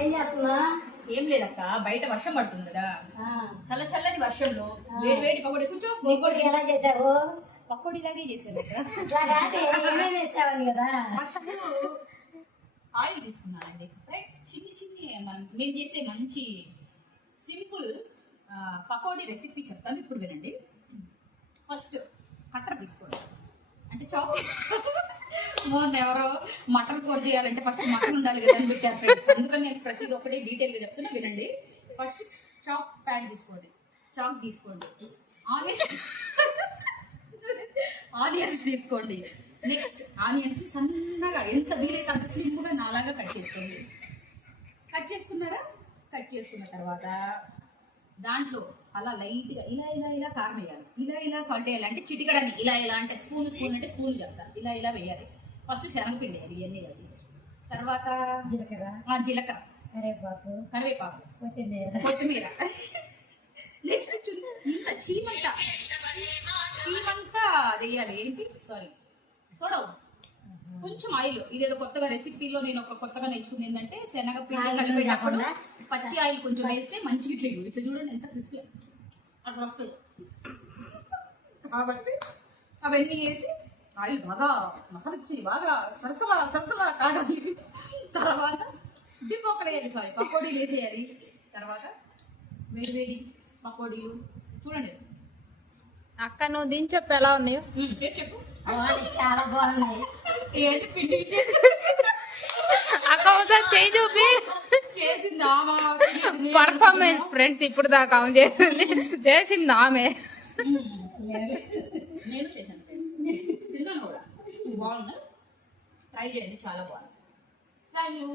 ఏం చేస్తున్నా? ఏం లేదక్క, బయట వర్షం పడుతుంది కదా, చల్ల చల్లని వర్షంలో వేడి వేడి పకోడీ. కూర్చో. పకోడీ ఎలా చేసావు? పకోడీ లాగే చేసాను వేసావని కదా. ఫస్ట్ ఆయిల్ తీసుకున్నానండి ఫ్రెండ్స్. చిన్ని చిన్ని మేము చేసే మంచి సింపుల్ పకోడీ రెసిపీ చెప్తాను, ఇప్పుడు వినండి. ఫస్ట్ కట్టర్ తీసుకోండి, అంటే చాప్. మొన్న ఎవరో మటన్ కూర చేయాలంటే ఫస్ట్ మటన్ ఉండాలి కదా అని పెట్టారు ఫ్రెండ్స్. అందుకని నేను ప్రతిదీ ఒకటి డీటెయిల్గా చెప్తున్నా, వినండి. ఫస్ట్ చాక్ ప్యాడ్ తీసుకోండి, చాక్ తీసుకోండి. ఆనియన్స్ తీసుకోండి. నెక్స్ట్ ఆనియన్స్ సన్నగా ఎంత వీలైతే అంత స్లిమ్గా నాలాగా కట్ చేసుకోండి. కట్ చేసుకున్నారా? కట్ చేసుకున్న తర్వాత దాంట్లో అలా లైట్గా ఇలా ఇలా ఇలా కారం వేయాలి, ఇలా ఇలా సాల్ట్ వేయాలి. అంటే చిటికడని ఇలా ఇలా అంటే స్పూన్ స్పూన్ అంటే స్పూన్ చెప్తాను, ఇలా ఇలా వేయాలి. ఫస్ట్ శనగపిండి వేయాలి, ఇవన్నీ వేయాలి. తర్వాత జీలకర్ర, కరివేపాకు, కొత్తిమీర. నెక్స్ట్ చీమంతా అది వేయాలి. ఏంటి సారీ సోడా, కొంచెం ఆయిల్. ఇదేదో కొత్తగా రెసిపీలో నేను ఒక కొత్తగా నేర్చుకుంది ఏంటంటే శనగపిండి కలిపేటప్పుడు పచ్చి ఆయిల్ కొంచెం వేస్తే మంచిగా ఇట్లా ఇట్లా చూడండి ఎంత క్రిస్పీ అట్లా వస్తుంది. కాబట్టి అవన్నీ వేసి ఆయిల్ బాగా మసాలా ఇచ్చి బాగా సరసలా సరసలా కాగాలి. తర్వాత డిపోకలు వేయాలి, సారీ పకోడీలు వేసేయాలి. తర్వాత వేడి వేడి పకోడీలు చూడండి. అక్క నువ్వు దీని చెప్పు ఎలా ఉన్నాయో. చెప్పు. చాలా బాగున్నాయి. ఏంటి పిండి అక్క ఒకసారి చేయి చూపి. చేసింది ఆమె పర్ఫార్మెన్స్ ఫ్రెండ్స్, ఇప్పుడు దాకా ఆమె చేసింది ఆమె. నేను చేశాను ఫ్రెండ్స్, తిన్నాను కూడా. బాగుందా? ట్రై చేయండి, చాలా బాగుంది. Thank you.